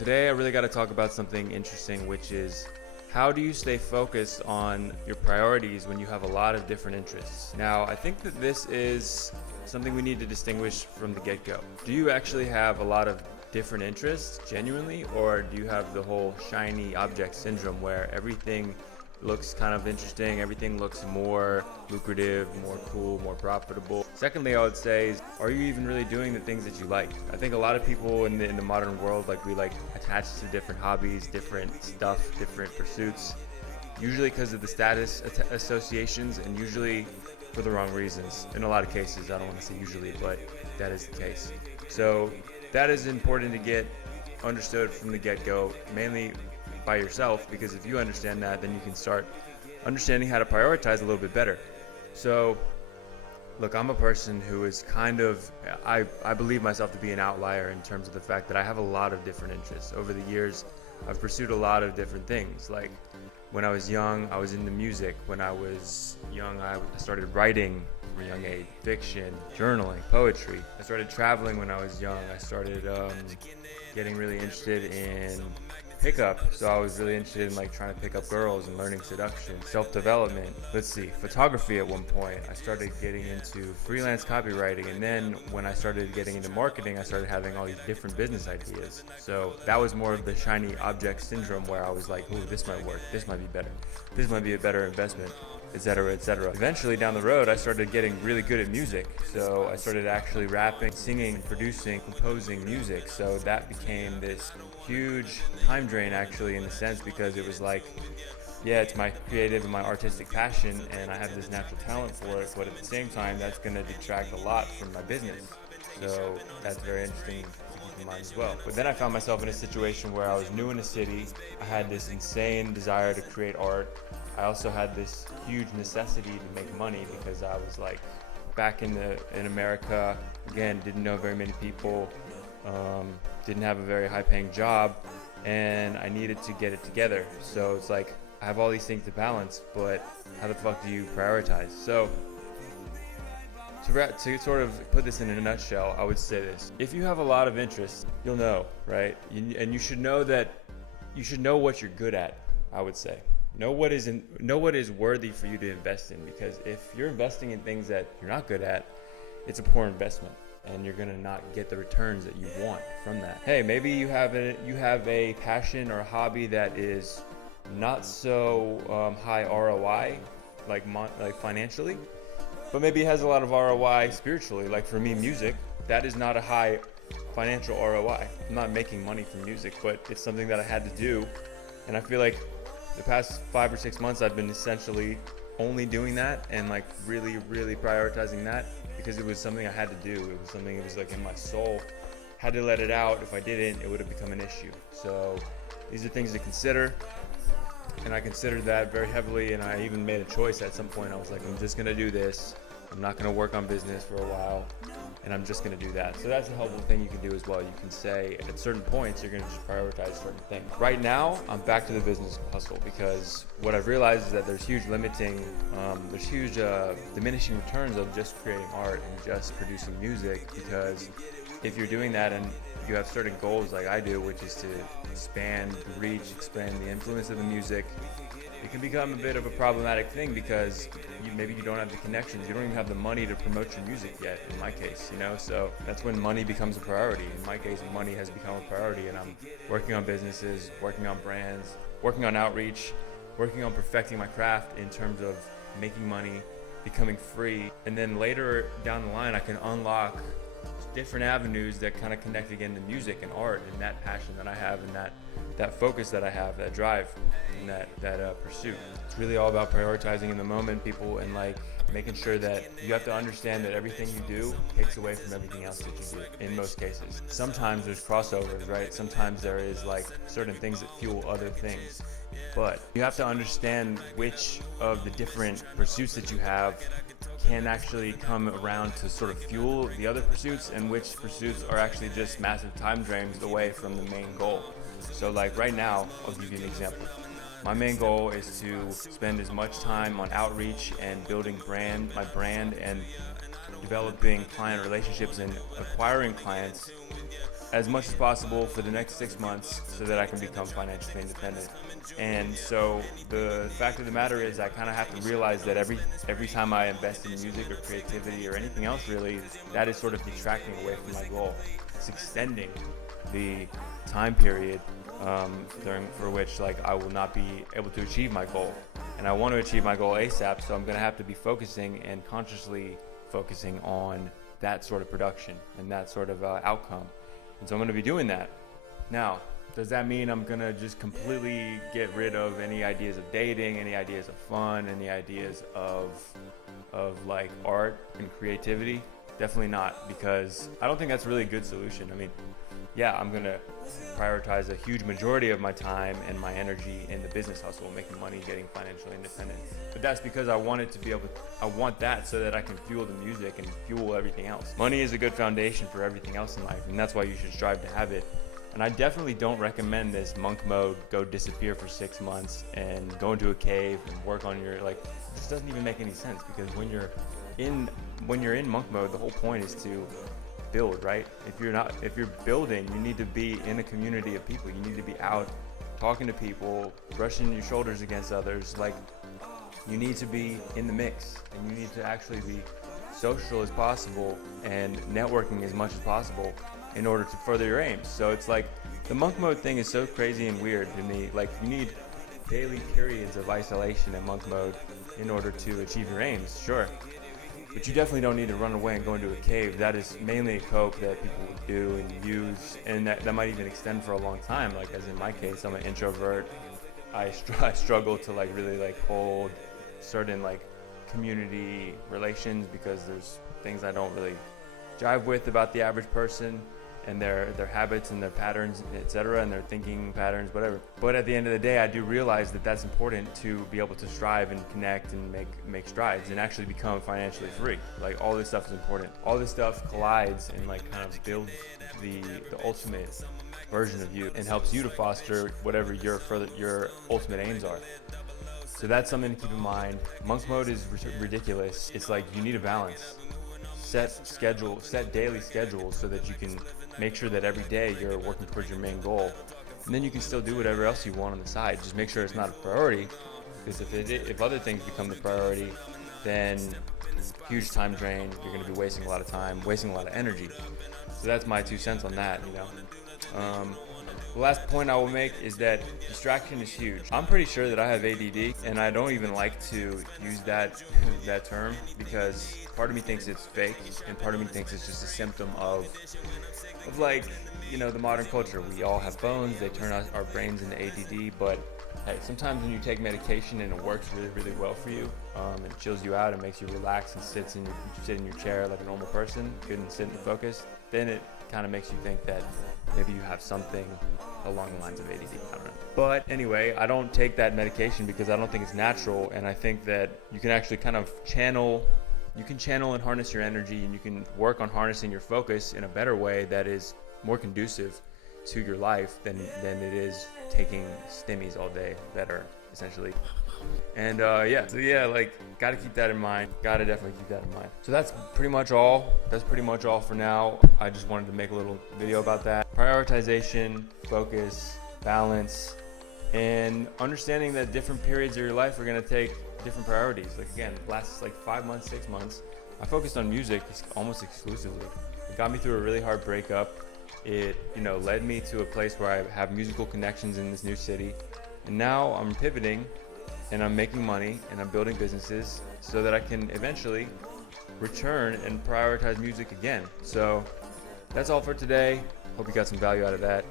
Today I really got to talk about something interesting, which is how do you stay focused on your priorities when you have a lot of different interests? Now, I think that this is something we need to distinguish from the get-go. Do you actually have a lot of different interests genuinely, or do you have the whole shiny object syndrome where everything looks kind of interesting, everything looks more lucrative, more cool, more profitable? Secondly, I would say is, are you even really doing the things that you like? I think a lot of people in the modern world, we attach to different hobbies, different stuff, different pursuits, usually because of the status associations and usually for the wrong reasons. In a lot of cases, I don't want to say usually, but that is the case. So that is important to get understood from the get-go, mainly by yourself, because if you understand that, then you can start understanding how to prioritize a little bit better. So look, I'm a person who is I believe myself to be an outlier in terms of the fact that I have a lot of different interests. Over the years, I've pursued a lot of different things. Like when I was young, I was into music. When I was young, I started writing from a young age, fiction, journaling, poetry. I started traveling when I was young. I started getting really interested in pickup, so I was really interested in trying to pick up girls and learning seduction, self-development. Photography at one point. I started getting into freelance copywriting, and then when I started getting into marketing, I started having all these different business ideas. So that was more of the shiny object syndrome where I was like, ooh, this might work, this might be better, this might be a better investment, etc., etc. Eventually down the road, I started getting really good at music. So I started actually rapping, singing, producing, composing music. So that became this huge time drain, actually, in a sense, because it was it's my creative and my artistic passion, and I have this natural talent for it, but at the same time, that's going to detract a lot from my business. So that's very interesting to keep in mind as well. But then I found myself in a situation where I was new in a city. I had this insane desire to create art. I also had this huge necessity to make money because I was back in America, again, didn't know very many people, didn't have a very high-paying job, and I needed to get it together. So it's I have all these things to balance, but how the fuck do you prioritize? So to sort of put this in a nutshell, I would say this: if you have a lot of interests, you'll know, right? And you should know what you're good at. I would say know what is worthy for you to invest in, because if you're investing in things that you're not good at, it's a poor investment, and you're gonna not get the returns that you want from that. Hey, maybe you have a passion or a hobby that is not so high ROI, financially, but maybe it has a lot of ROI spiritually. Like for me, music, that is not a high financial ROI. I'm not making money from music, but it's something that I had to do, and I feel like the past 5 or 6 months I've been essentially only doing that and really, really prioritizing that, because it was something I had to do. It was something that was in my soul. Had to let it out. If I didn't, it would have become an issue. So these are things to consider, and I considered that very heavily, and I even made a choice at some point. I was like, I'm just gonna do this. I'm not gonna work on business for a while, and I'm just gonna do that. So that's a helpful thing you can do as well. You can say at certain points you're gonna just prioritize certain things. Right now, I'm back to the business hustle, because what I've realized is that there's huge diminishing returns of just creating art and just producing music, because if you're doing that and you have certain goals like I do, which is to expand the reach, expand the influence of the music, it can become a bit of a problematic thing, because maybe you don't have the connections, you don't even have the money to promote your music yet, in my case, so that's when money becomes a priority. In my case, money has become a priority, and I'm working on businesses, working on brands, working on outreach, working on perfecting my craft in terms of making money, becoming free, and then later down the line I can unlock different avenues that kind of connect again to music and art and that passion that I have, and that focus that I have, that drive and that pursuit. It's really all about prioritizing in the moment, people, and making sure that you have to understand that everything you do takes away from everything else that you do in most cases. Sometimes there's crossovers, right? Sometimes there is certain things that fuel other things. But you have to understand which of the different pursuits that you have can actually come around to sort of fuel the other pursuits, and which pursuits are actually just massive time drains away from the main goal. So right now, I'll give you an example. My main goal is to spend as much time on outreach and building my brand and developing client relationships and acquiring clients as much as possible for the next 6 months so that I can become financially independent. And so the fact of the matter is I kind of have to realize that every time I invest in music or creativity or anything else really, that is sort of detracting away from my goal. It's extending the time period during for which like I will not be able to achieve my goal. And I want to achieve my goal ASAP, so I'm going to have to be focusing and consciously focusing on that sort of production and that sort of outcome. And so I'm going to be doing that. Now, does that mean I'm going to just completely get rid of any ideas of dating, any ideas of fun, any ideas of like art and creativity? Definitely not, because I don't think that's really a good solution. I mean, yeah, I'm going to prioritize a huge majority of my time and my energy in the business hustle, making money, getting financially independent. But that's because I want it to be able to, I want that so that I can fuel the music and fuel everything else. Money is a good foundation for everything else in life, and that's why you should strive to have it. And I definitely don't recommend this monk mode, go disappear for 6 months and go into a cave and work on your, like, this doesn't even make any sense, because when you're in monk mode, the whole point is to build, right? If you're building, you need to be in a community of people. You need to be out talking to people, brushing your shoulders against others. Like, you need to be in the mix, and you need to actually be social as possible and networking as much as possible in order to further your aims. So it's like the monk mode thing is so crazy and weird to me. Like, you need daily periods of isolation in monk mode in order to achieve your aims, sure. But you definitely don't need to run away and go into a cave. That is mainly a cope that people would do and use, and that might even extend for a long time. Like, as in my case, I'm an introvert. I struggle to like really like hold certain like community relations because there's things I don't really jive with about the average person and their habits and their patterns, etc., and their thinking patterns, whatever. But at the end of the day, I do realize that that's important to be able to strive and connect and make strides and actually become financially free. Like, all this stuff is important. All this stuff collides and like kind of builds the ultimate version of you and helps you to foster whatever your ultimate aims are. So that's something to keep in mind. Monk mode is ridiculous. It's like you need a balance. Set daily schedules so that you can make sure that every day you're working towards your main goal. And then you can still do whatever else you want on the side. Just make sure it's not a priority, because if other things become the priority, then huge time drain. You're going to be wasting a lot of time, wasting a lot of energy. So that's my 2 cents on that, you know. The last point I will make is that distraction is huge. I'm pretty sure that I have ADD, and I don't even like to use that term, because part of me thinks it's fake, and part of me thinks it's just a symptom of like, you know, the modern culture. We all have phones, they turn our brains into ADD, but hey, sometimes when you take medication and it works really, really well for you, it chills you out and makes you relax and sit in your chair like a normal person, couldn't sit and focus, then it kind of makes you think that maybe you have something along the lines of ADD. I don't know. But anyway, I don't take that medication because I don't think it's natural, and I think that you can actually kind of channel and harness your energy, and you can work on harnessing your focus in a better way that is more conducive to your life than it is taking stimmies all day that are essentially. And like, gotta keep that in mind. Gotta definitely keep that in mind. So that's pretty much all for now. I just wanted to make a little video about that. Prioritization, focus, balance, and understanding that different periods of your life are gonna take different priorities. Like, again, last like 5 months, 6 months, I focused on music almost exclusively. It got me through a really hard breakup. It, led me to a place where I have musical connections in this new city. And now I'm pivoting, and I'm making money, and I'm building businesses so that I can eventually return and prioritize music again. So that's all for today. Hope you got some value out of that.